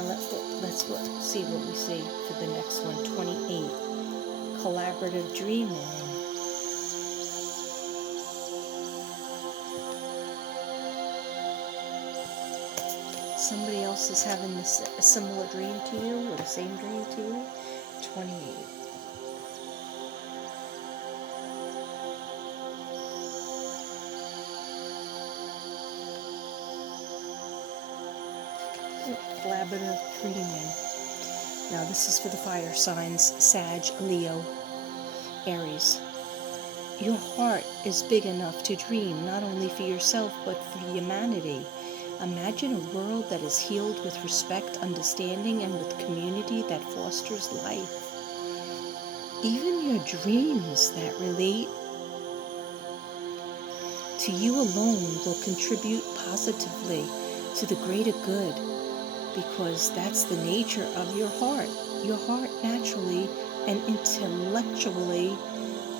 Now let's see what we see for the next one. 28. Collaborative dreaming. Somebody else is having a similar dream to you, or the same dream to you. 28. Collaborative dreaming. Now this is for the fire signs: Sag, Leo, Aries. Your heart is big enough to dream not only for yourself but for humanity. Imagine a world that is healed with respect, understanding, and with community that fosters life. Even your dreams that relate to you alone will contribute positively to the greater good, because that's the nature of your heart. Your heart naturally and intellectually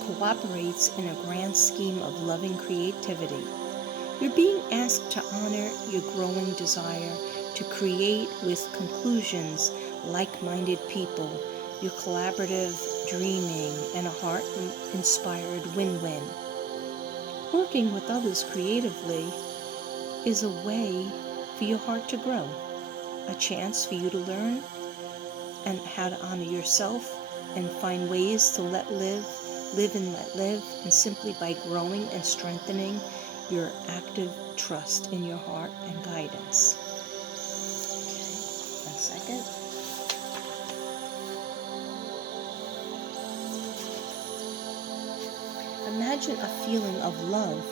cooperates in a grand scheme of loving creativity. You're being asked to honor your growing desire to create with conclusions, like-minded people, your collaborative dreaming, and a heart-inspired win-win. Working with others creatively is a way for your heart to grow, a chance for you to learn and how to honor yourself and find ways to live and let live, and simply by growing and strengthening your active trust in your heart and guidance. Okay, 1 second. Imagine a feeling of love,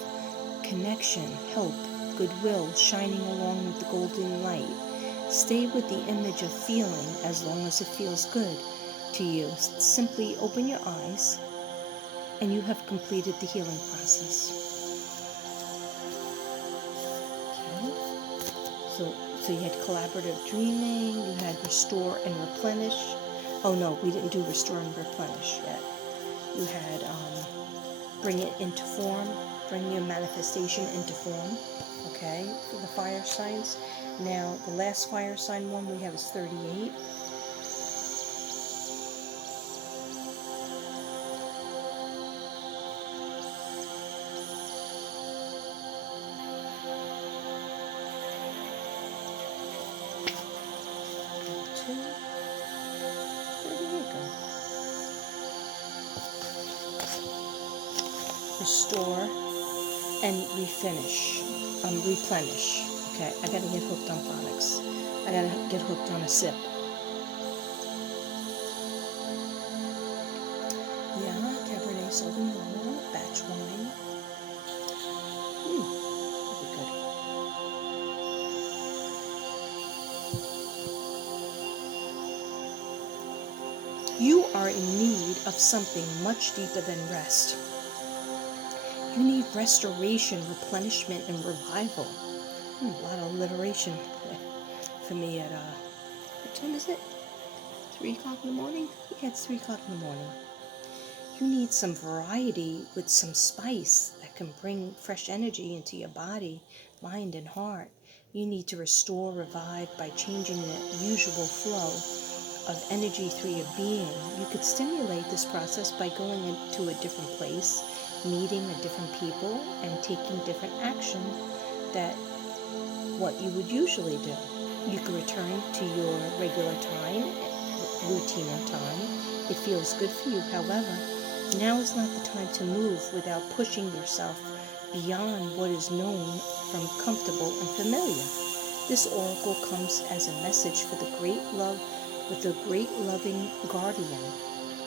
connection, help, goodwill shining along with the golden light. Stay with the image of feeling as long as it feels good to you. Simply open your eyes and you have completed the healing process. Okay. So you had collaborative dreaming, you had restore and replenish. Oh no, we didn't do restore and replenish yet. You had bring it into form, bring your manifestation into form, okay, for the fire signs. Now, the last fire sign one we have is 38. Restore and replenish. Okay, I gotta get hooked on phonics. I gotta get hooked on a sip. Yeah, Cabernet Sauvignon, batch wine. Pretty good. You are in need of something much deeper than rest. You need restoration, replenishment, and revival. A lot of alliteration for me at, what time is it? 3 o'clock in the morning? Yeah, it's 3 o'clock in the morning. You need some variety with some spice that can bring fresh energy into your body, mind, and heart. You need to restore, revive by changing the usual flow of energy through your being. You could stimulate this process by going into a different place, meeting a different people, and taking different action that what you would usually do. You can return to your regular time, routine and time. It feels good for you. However, now is not the time to move without pushing yourself beyond what is known from comfortable and familiar. This oracle comes as a message for the great love with the great loving guardian,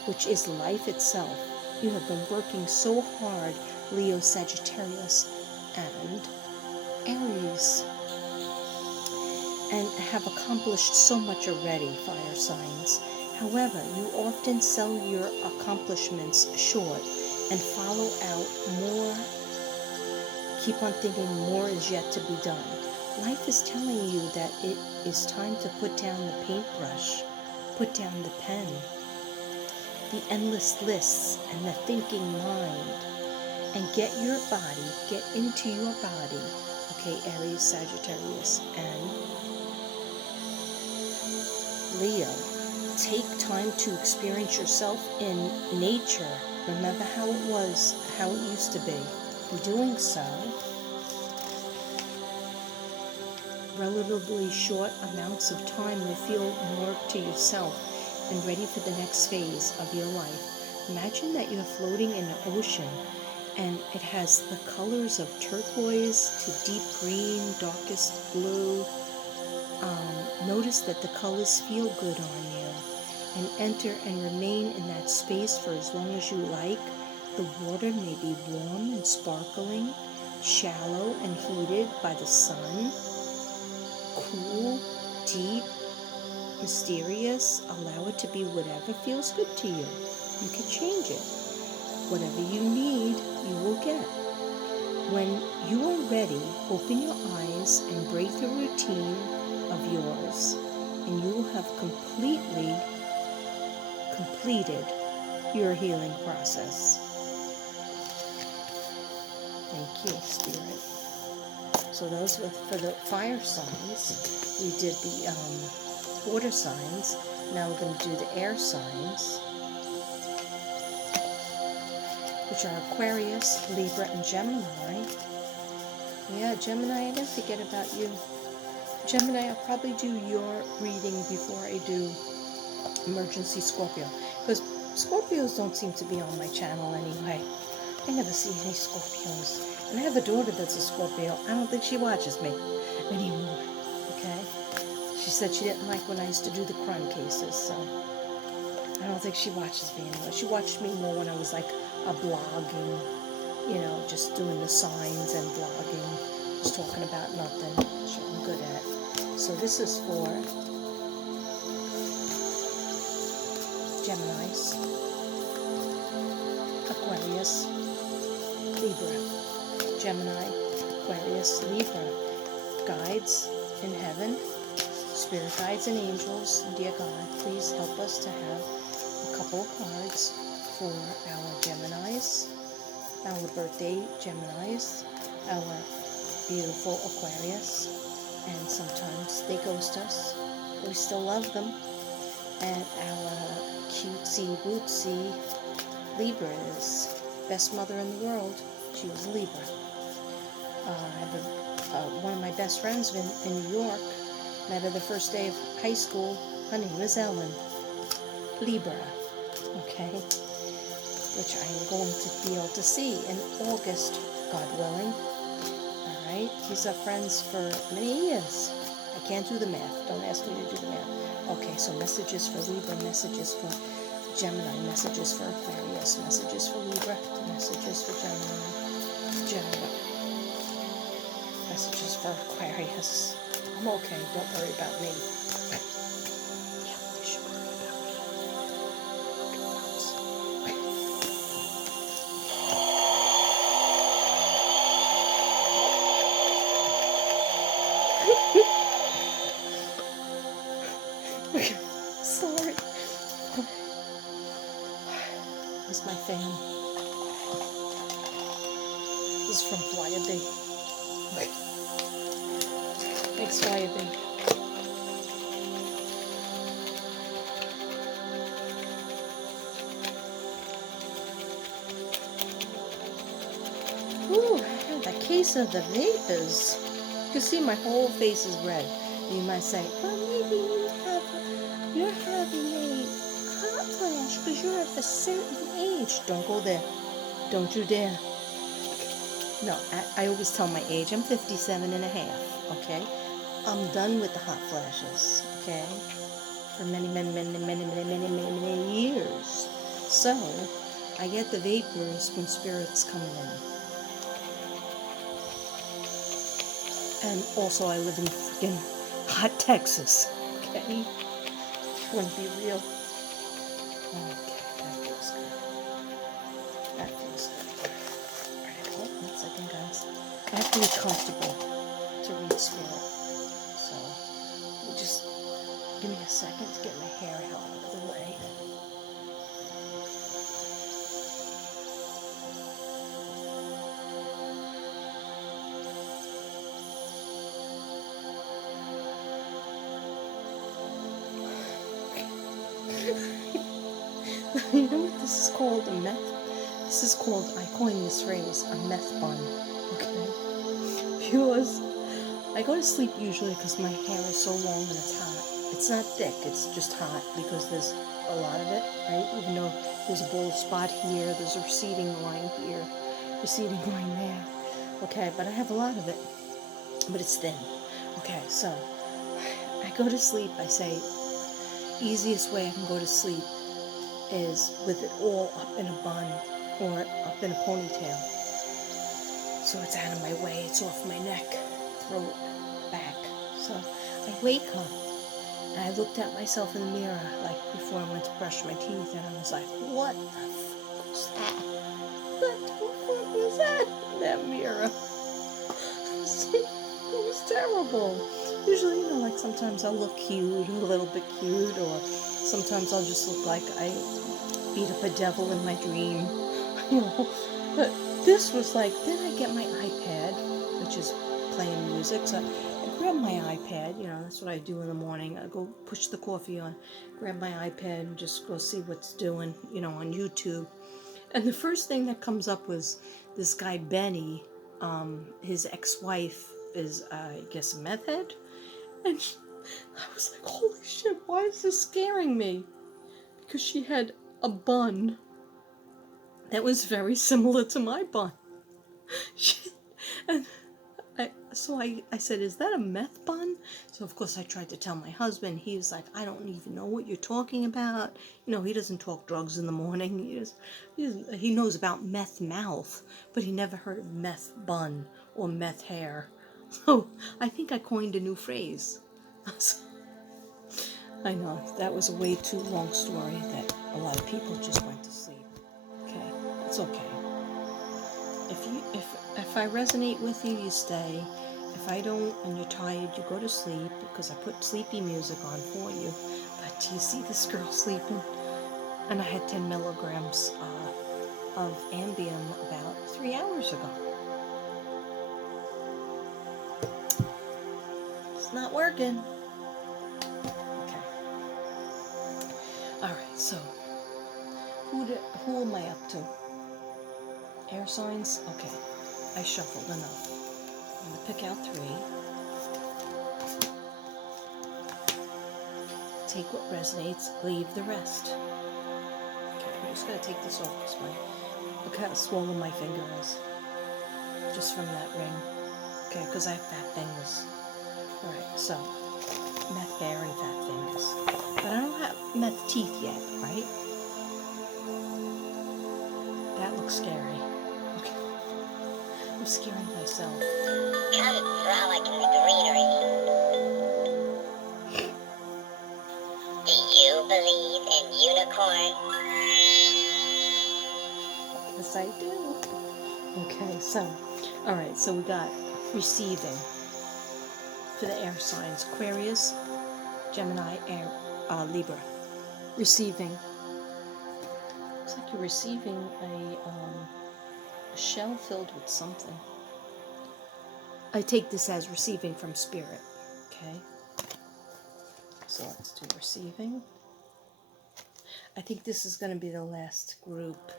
which is life itself. You have been working so hard, Leo, Sagittarius, and Aries, and have accomplished so much already, fire signs. However, you often sell your accomplishments short and follow out more. Keep on thinking more is yet to be done. Life is telling you that it is time to put down the paintbrush, put down the pen, the endless lists and the thinking mind, and get into your body, okay, Aries, Sagittarius, and Leo, take time to experience yourself in nature. Remember how it was, how it used to be. In doing so, relatively short amounts of time will feel more to yourself and ready for the next phase of your life. Imagine that you're floating in the ocean and it has the colors of turquoise to deep green, darkest blue. Notice that the colors feel good on you, and enter and remain in that space for as long as you like. The water may be warm and sparkling, shallow and heated by the sun, cool, deep, mysterious. Allow it to be whatever feels good to you. You can change it. Whatever you need, you will get. When you are ready, open your eyes and break the routine of yours, and you will have completely completed your healing process. Thank you, Spirit. So those were for the fire signs. We did the water signs. Now we're going to do the air signs, which are Aquarius, Libra, and Gemini. Yeah, Gemini, I didn't forget about you. Gemini, I'll probably do your reading before I do Emergency Scorpio, because Scorpios don't seem to be on my channel anyway. I never see any Scorpios. And I have a daughter that's a Scorpio. I don't think she watches me anymore, okay? She said she didn't like when I used to do the crime cases, so I don't think she watches me anymore. She watched me more when I was like a blogging, you know, just doing the signs and blogging, just talking about nothing, which I'm good at. So this is for Geminis, Aquarius, Libra. Gemini, Aquarius, Libra. Guides in heaven, spirit guides and angels, dear God, please help us to have a couple of cards for our Geminis, our birthday Geminis, our beautiful Aquarius, and sometimes they ghost us, but we still love them, and our cutesy bootsy Libra is best mother in the world. She was a Libra. I have one of my best friends in New York. Met her the first day of high school. Her name was Ellen. Libra. Okay? Which I am going to be able to see in August, God willing. Alright? These are friends for many years. I can't do the math. Don't ask me to do the math. Okay, so messages for Libra, messages for Gemini, messages for Aquarius, messages for Libra, messages for Gemini, messages for Aquarius. I'm okay, don't worry about me. Yeah, you should worry about me. Sorry. This is my fan. This is from Flyer Bee. Thanks, Flyer Bee. Ooh, the case of the vapors. You can see my whole face is red. You might say, well, maybe you're having a hot flash because you're of a certain age. Don't go there. Don't you dare. No, I always tell my age. I'm 57 and a half, okay? I'm done with the hot flashes, okay? For many years. So, I get the vapors when Spirit's coming in. And also, I live in freaking hot Texas, okay? Wouldn't be real. Okay, that feels good. That feels good. Alright, hold on a second, guys. I have to be comfortable to read Spirit. So, just give me a second to get my hair out of the way. You know what this is called? A meth. This is called, I coined this phrase, a meth bun. Okay? Because I go to sleep usually because my hair is so long and it's hot. It's not thick, it's just hot because there's a lot of it, right? Even though there's a bald spot here, there's a receding line here, receding line there. Okay, but I have a lot of it, but it's thin. Okay, so I go to sleep, I say, easiest way I can go to sleep is with it all up in a bun or up in a ponytail. So it's out of my way, it's off my neck, throat, back. So I wake up and I looked at myself in the mirror like before I went to brush my teeth, and I was like, what the fuck was that? What the fuck was that in that mirror? It was terrible. Usually, you know, like sometimes I'll look cute, a little bit cute, or sometimes I'll just look like I beat up a devil in my dream, you know. But this was like, then I get my iPad, which is playing music, so I grab my iPad, you know, that's what I do in the morning. I go push the coffee on, grab my iPad and just go see what's doing, you know, on YouTube. And the first thing that comes up was this guy Benny, his ex-wife is, I guess, a meth head. And I was like, holy shit, why is this scaring me? Because she had a bun that was very similar to my bun. And I said, is that a meth bun? So of course I tried to tell my husband. He was like, I don't even know what you're talking about. You know, he doesn't talk drugs in the morning. He knows about meth mouth, but he never heard of meth bun or meth hair. So I think I coined a new phrase. I know, that was a way too long story that a lot of people just went to sleep. Okay, it's okay. If I resonate with you, you stay. If I don't and you're tired, you go to sleep because I put sleepy music on for you. But do you see this girl sleeping? And I had 10 milligrams of Ambien about 3 hours ago. It's not working. Okay. All right. So who am I up to? Air signs? Okay. I shuffled enough. I'm going to pick out 3. Take what resonates, leave the rest. Okay, I'm just going to take this off because look how swollen my finger is. Just from that ring. Okay, because I have fat fingers. Alright, so, meth bear and fat fingers. But I don't have meth teeth yet, right? That looks scary. Okay. I'm scaring myself. Come frolic in the greenery. Do you believe in unicorns? Yes, I do. Okay, so, alright, so we got receiving for the air signs: Aquarius, Gemini, and Libra. Receiving. Looks like you're receiving a shell filled with something. I take this as receiving from spirit. Okay. So let's do receiving. I think this is going to be the last group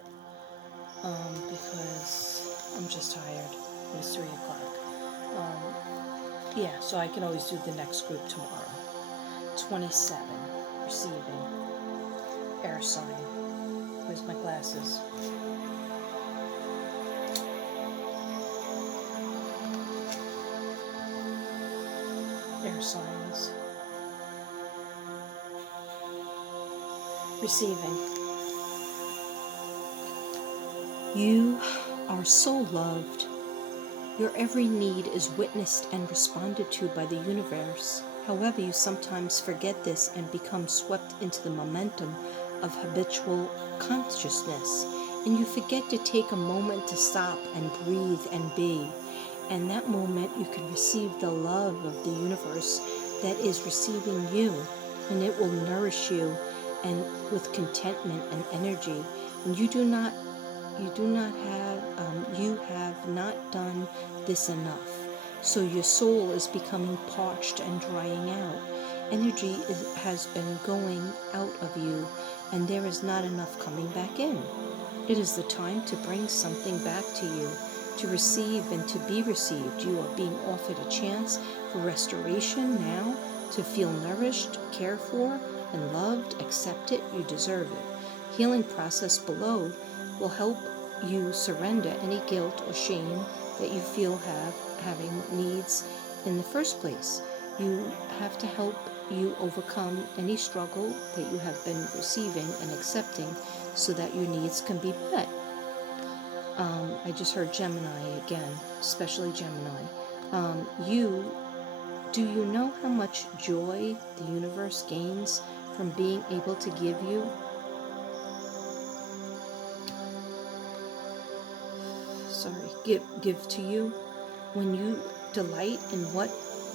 because I'm just tired. It's 3 o'clock. Yeah, so I can always do the next group tomorrow. 27, receiving, air sign. Where's my glasses? Air signs. Receiving. You are so loved. Your every need is witnessed and responded to by the universe. However, you sometimes forget this and become swept into the momentum of habitual consciousness, and you forget to take a moment to stop and breathe and be. And that moment you can receive the love of the universe that is receiving you, and it will nourish you and with contentment and energy. And you have not done this enough. So your soul is becoming parched and drying out, energy has been going out of you, and there is not enough coming back in. It is the time to bring something back to you, to receive and to be received. You are being offered a chance for restoration now, to feel nourished, cared for, and loved, accepted. You deserve it. Healing process below will help you surrender any guilt or shame that you feel having needs in the first place. You have to help you overcome any struggle that you have been receiving and accepting so that your needs can be met. I just heard Gemini again, especially Gemini. Do you know how much joy the universe gains from being able to give you? Give to you? When you delight in what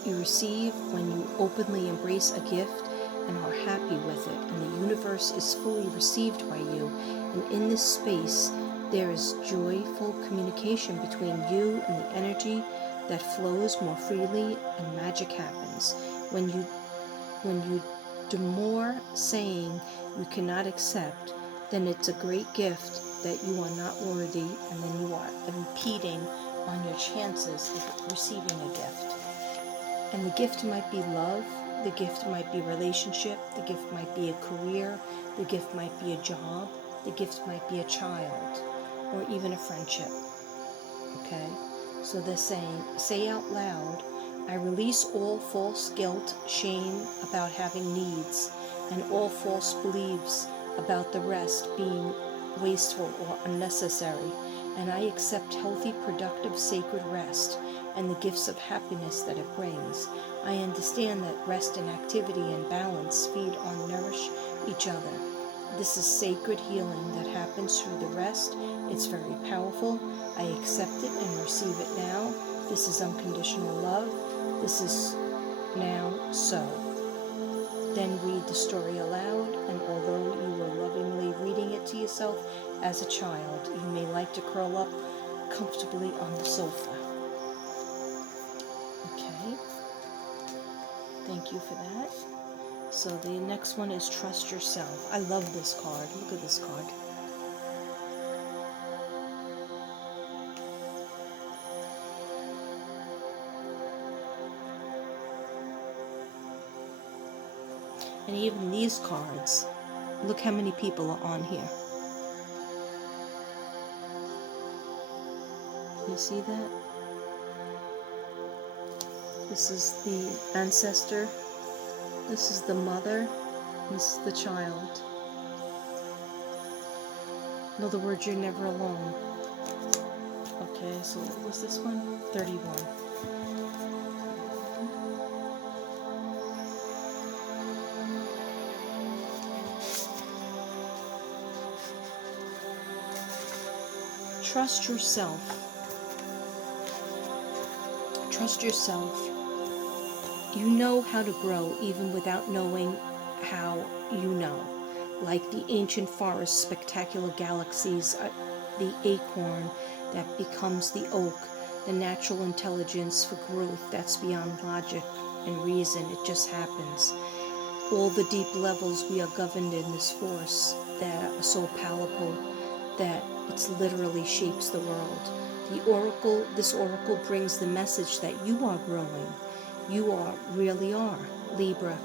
you receive, when you openly embrace a gift and are happy with it, and the universe is fully received by you, and in this space there is joyful communication between you and the energy that flows more freely, and magic happens. When you do more saying you cannot accept, then it's a great gift that you are not worthy, and then you are impeding on your chances of receiving a gift. And the gift might be love, the gift might be relationship, the gift might be a career, the gift might be a job, the gift might be a child, or even a friendship. Okay? So they're saying, say out loud, I release all false guilt, shame about having needs, and all false beliefs about the rest being wasteful or unnecessary, and I accept healthy, productive, sacred rest and the gifts of happiness that it brings. I understand that rest and activity and balance feed on, nourish each other. This is sacred healing that happens through the rest. It's very powerful. I accept it and receive it now. This is unconditional love. This is now so. Then read the story aloud, and although you were lovingly reading it to yourself as a child, you may like to curl up comfortably on the sofa. Okay. Thank you for that. So the next one is Trust Yourself. I love this card. Look at this card. And even these cards, look how many people are on here. You see that? This is the ancestor. This is the mother. This is the child. In other words, you're never alone. Okay, so what was this one? 31. Trust yourself. Trust yourself. You know how to grow even without knowing how you know. Like the ancient forest, spectacular galaxies, the acorn that becomes the oak, the natural intelligence for growth that's beyond logic and reason. It just happens. All the deep levels we are governed in this force that are so powerful that it literally shapes the world. This oracle brings the message that you are growing. You really are Libra,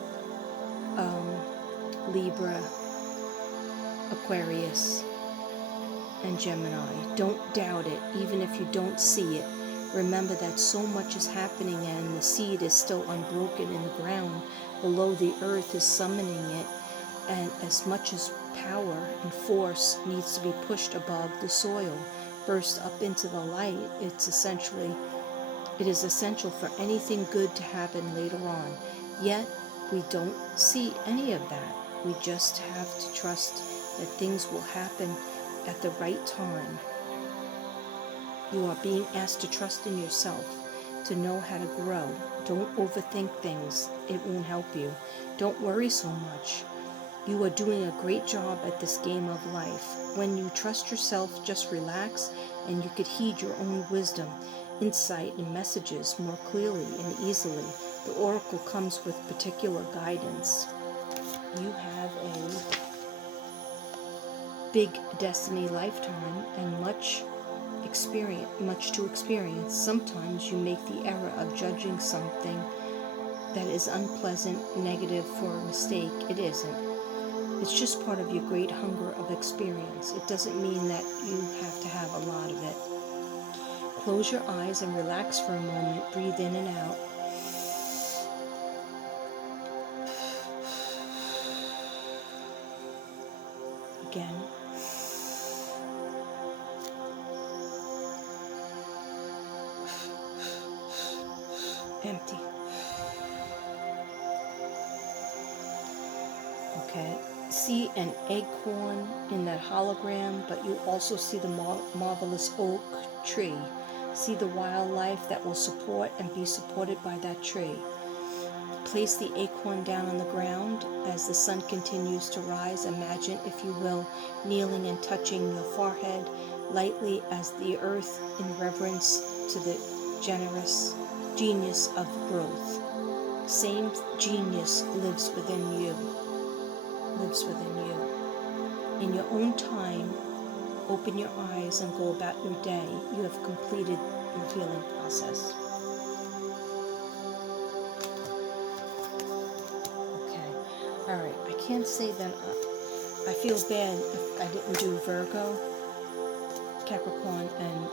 Aquarius, and Gemini. Don't doubt it, even if you don't see it. Remember that so much is happening and the seed is still unbroken in the ground. Below the earth is summoning it, and as much as power and force needs to be pushed above the soil, burst up into the light, it is essential for anything good to happen later on. Yet, we don't see any of that. We just have to trust that things will happen at the right time. You are being asked to trust in yourself, to know how to grow. Don't overthink things. It won't help you. Don't worry so much. You are doing a great job at this game of life. When you trust yourself, just relax, and you could heed your own wisdom, insight, and messages more clearly and easily. The oracle comes with particular guidance. You have a big destiny lifetime and much to experience. Sometimes you make the error of judging something that is unpleasant, negative for a mistake. It isn't. It's just part of your great hunger of experience. It doesn't mean that you have to have a lot of it. Close your eyes and relax for a moment. Breathe in and out. Again. Empty. Okay. See an acorn in that hologram, but you also see the marvelous oak tree. See the wildlife that will support and be supported by that tree. Place the acorn down on the ground as the sun continues to rise. Imagine, if you will, kneeling and touching your forehead lightly as the earth in reverence to the generous genius of growth. Same genius lives within you. In your own time, open your eyes and go about your day. You have completed your healing process. Alright, I can't say that I feel bad if I didn't do Virgo, Capricorn, and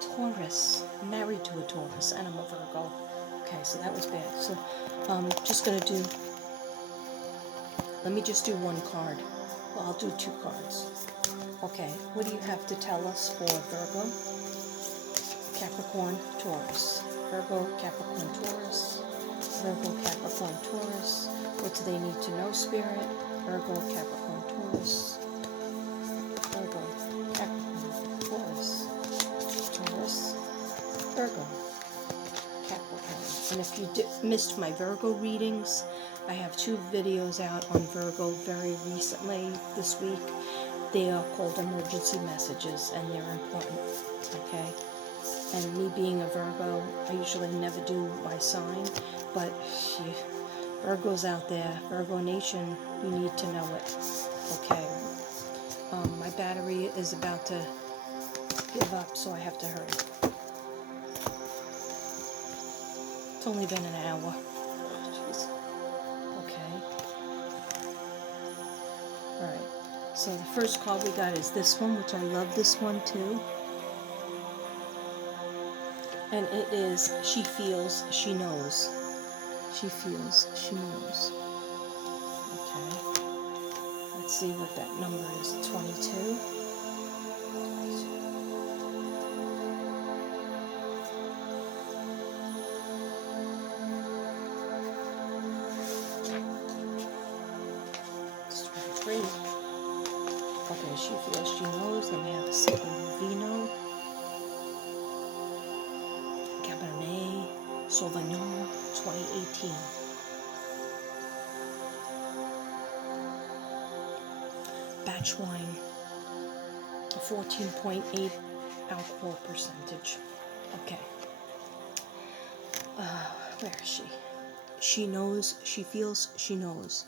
Taurus. I'm married to a Taurus and I'm a Virgo. Okay, so that was bad. So just going to do, let me just do one card. Well, I'll do two cards. Okay, what do you have to tell us for Virgo? Capricorn, Taurus. Virgo, Capricorn, Taurus. Virgo, Capricorn, Taurus. What do they need to know, Spirit? Virgo, Capricorn, Taurus. Virgo, Capricorn, Taurus. Taurus, Virgo, Capricorn. And if you missed my Virgo readings, I have 2 videos out on Virgo very recently this week. They are called emergency messages, and they're important, okay? And me being a Virgo, I usually never do my sign, but Virgo's out there, Virgo Nation, you need to know it. Okay, my battery is about to give up, so I have to hurry. It's only been an hour. Jeez. Okay. Alright, so the first card we got is this one, which I love this one too. And it is, she feels, she knows. She feels, she knows. Okay. Let's see what that number is. 22. It's 23. Okay, she feels, she knows. Then we have a Satan Vino. Cabernet Sauvignon 2018. Batch wine, 14.8 alcohol percentage. Okay. Where is she? She knows, she feels, she knows.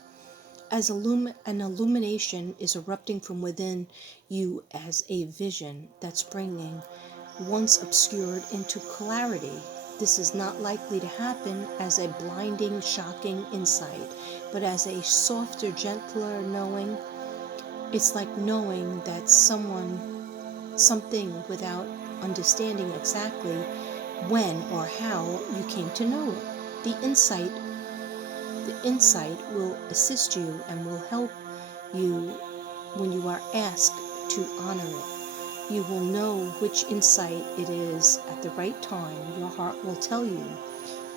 As an illumination is erupting from within you as a vision that's bringing once obscured into clarity. This is not likely to happen as a blinding, shocking insight, but as a softer, gentler knowing. It's like knowing that something without understanding exactly when or how you came to know it. The insight will assist you and will help you when you are asked to honor it. You will know which insight it is at the right time. Your heart will tell you.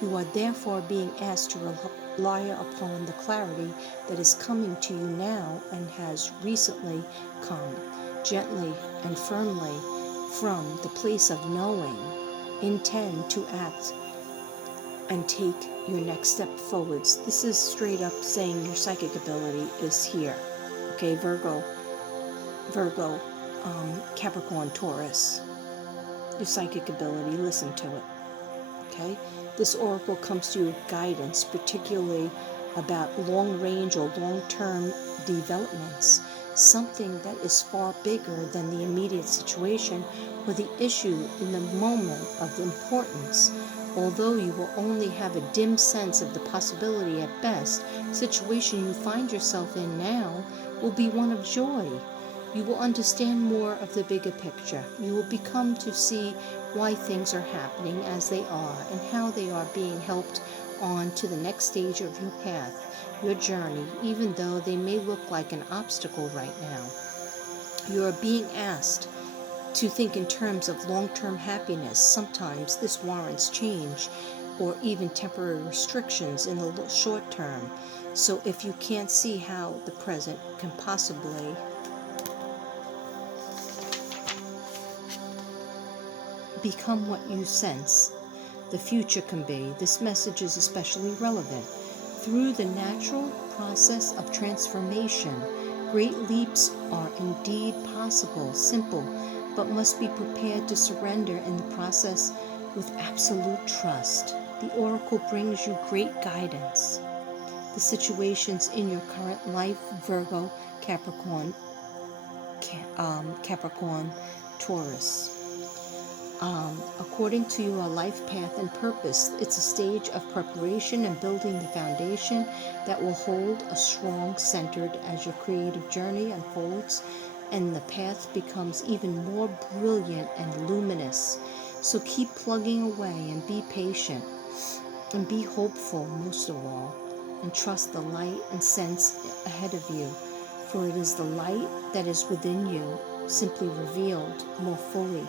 You are therefore being asked to rely upon the clarity that is coming to you now and has recently come, gently and firmly from the place of knowing. Intend to act and take your next step forwards. This is straight up saying your psychic ability is here. Okay, Virgo, Capricorn, Taurus. your psychic ability, listen to it. Okay? This oracle comes to you with guidance, particularly about long range or long term developments, something that is far bigger than the immediate situation or the issue in the moment of importance. Although you will only have a dim sense of the possibility at best, the situation you find yourself in now will be one of joy. You will understand more of the bigger picture. You will become to see why things are happening as they are and how they are being helped on to the next stage of your path, your journey, even though they may look like an obstacle right now. You are being asked to think in terms of long-term happiness. Sometimes this warrants change or even temporary restrictions in the short term. So if you can't see how the present can possibly become what you sense the future can be, this message is especially relevant. Through the natural process of transformation, great leaps are indeed possible, simple, but must be prepared to surrender in the process with absolute trust. The oracle brings you great guidance. The situations in your current life, Virgo, Capricorn, Taurus. According to your life path and purpose, it's a stage of preparation and building the foundation that will hold a strong centered as your creative journey unfolds and the path becomes even more brilliant and luminous. So keep plugging away and be patient and be hopeful most of all, and trust the light and sense ahead of you, for it is the light that is within you simply revealed more fully.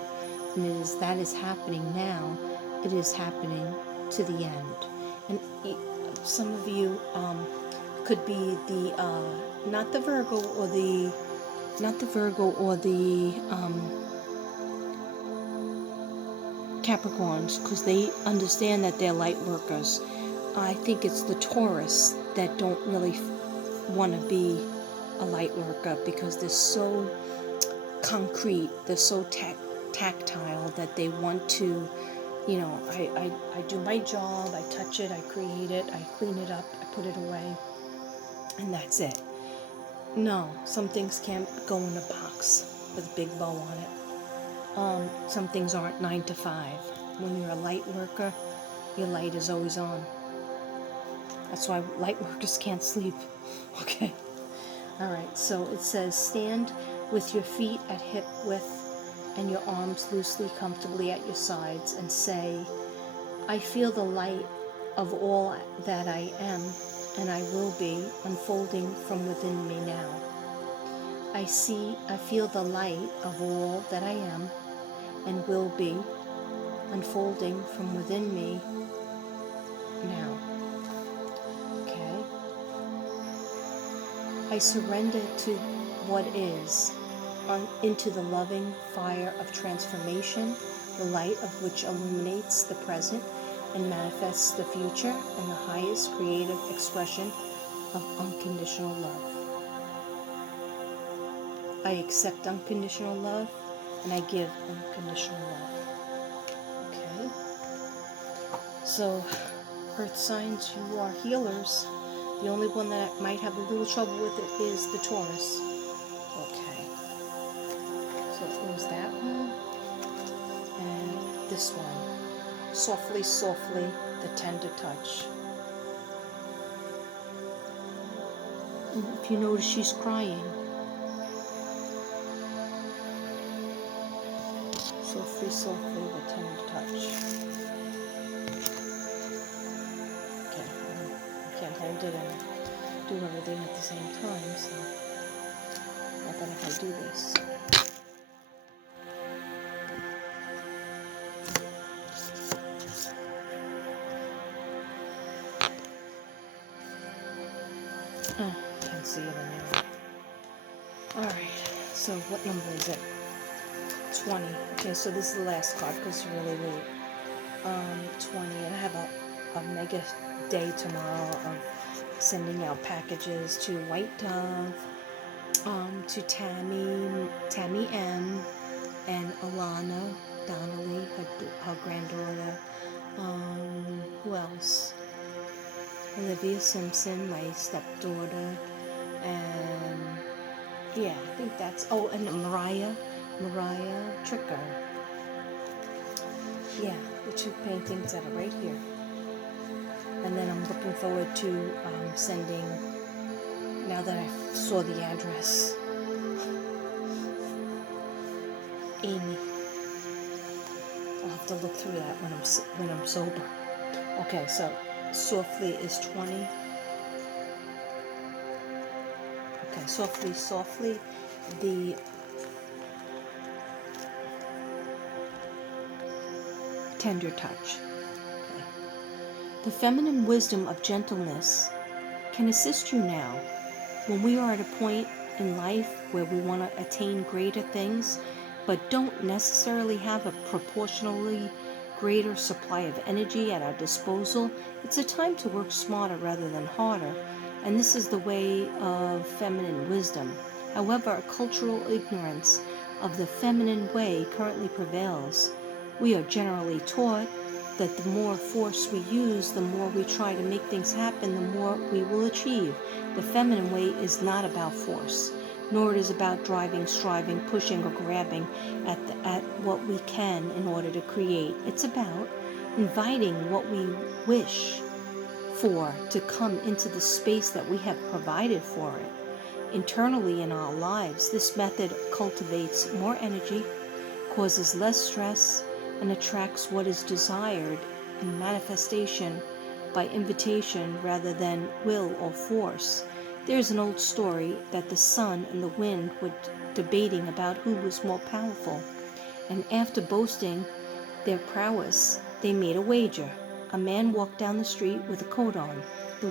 And it is that is happening now. It is happening to the end. And some of you could be the not the Virgo or the Capricorns, because they understand that they're light workers. I think it's the Taurus that don't really want to be a light worker because they're so concrete, they're so tactile that they want to, I do my job, I touch it, I create it, I clean it up, I put it away, and that's it. No, some things can't go in a box with a big bow on it. Some things aren't 9 to 5. When you're a light worker, your light is always on. That's why light workers can't sleep. Okay. All right, so it says, stand with your feet at hip width and your arms loosely, comfortably at your sides, and say, I feel the light of all that I am and I will be unfolding from within me now. I feel the light of all that I am and will be unfolding from within me now. Okay? I surrender to what is into the loving fire of transformation, the light of which illuminates the present and manifests the future and the highest creative expression of unconditional love. I accept unconditional love and I give unconditional love. Okay? So, earth signs, you are healers. The only one that might have a little trouble with it is the Taurus. Okay. So it was that one and this one. Softly, softly, the tender touch. And if you notice, she's crying. Softly, softly, the tender touch. Okay, I can't hold it and do everything at the same time, so how about if I do this? Oh, can't see it anymore. Alright, so what number is it? 20. Okay, so this is the last card because it's really late. 20, and I have a mega day tomorrow of sending out packages to White Dove, to Tammy M, and Alana, Donnelly, her granddaughter. Who else? Olivia Simpson, my stepdaughter, and yeah, I think that's. Oh, and Mariah Tricker. Yeah, the two paintings that are right here. And then I'm looking forward to sending. Now that I saw the address, Amy. I'll have to look through that when I'm sober. Okay, so softly is 20. Okay, softly, the tender touch. Okay. The feminine wisdom of gentleness can assist you now when we are at a point in life where we want to attain greater things, but don't necessarily have a proportionally greater supply of energy at our disposal. It's a time to work smarter rather than harder, and this is the way of feminine wisdom. However, cultural ignorance of the feminine way currently prevails. We are generally taught that the more force we use, the more we try to make things happen, the more we will achieve. The feminine way is not about force, nor it is about driving, striving, pushing, or grabbing at what we can in order to create. It's about inviting what we wish for to come into the space that we have provided for it. Internally in our lives, this method cultivates more energy, causes less stress, and attracts what is desired in manifestation by invitation rather than will or force. There's an old story that the sun and the wind were debating about who was more powerful, and after boasting their prowess, they made a wager. A man walked down the street with a coat on. The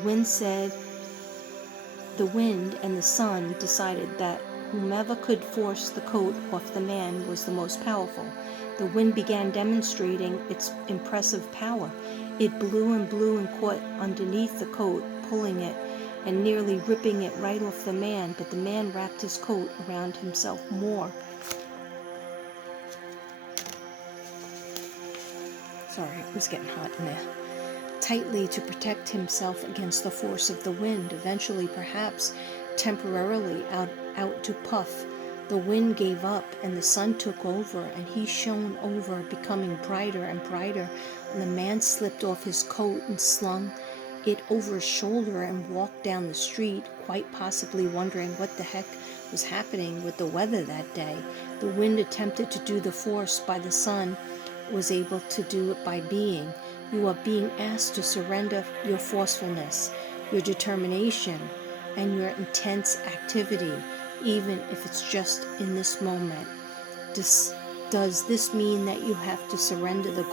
wind and the sun decided that whomever could force the coat off the man was the most powerful. The wind began demonstrating its impressive power. It blew and blew and caught underneath the coat, pulling it and nearly ripping it right off the man, but the man wrapped his coat around himself more. Sorry, it was getting hot in there. Tightly to protect himself against the force of the wind, eventually perhaps temporarily out to puff. The wind gave up and the sun took over, and he shone over, becoming brighter and brighter. And the man slipped off his coat and slung it over his shoulder and walked down the street, quite possibly wondering what the heck was happening with the weather that day. The wind attempted to do the force by the sun, was able to do it by being. You are being asked to surrender your forcefulness, your determination, and your intense activity, even if it's just in this moment. Does this mean that you have to surrender the